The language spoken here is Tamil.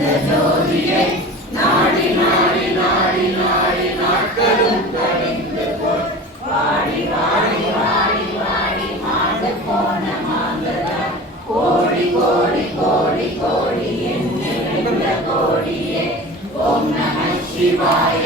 ஜோதியை நாடி நாடி நாடி நாடி நாட்களும் கழிந்து போய் வாடி வாடி வாடி வாடி மாண்டு போன மாந்ததாய் கோடி கோடி கோடி கோடி எண்ணிருந்த கோடியே ஓம் நம சிவாய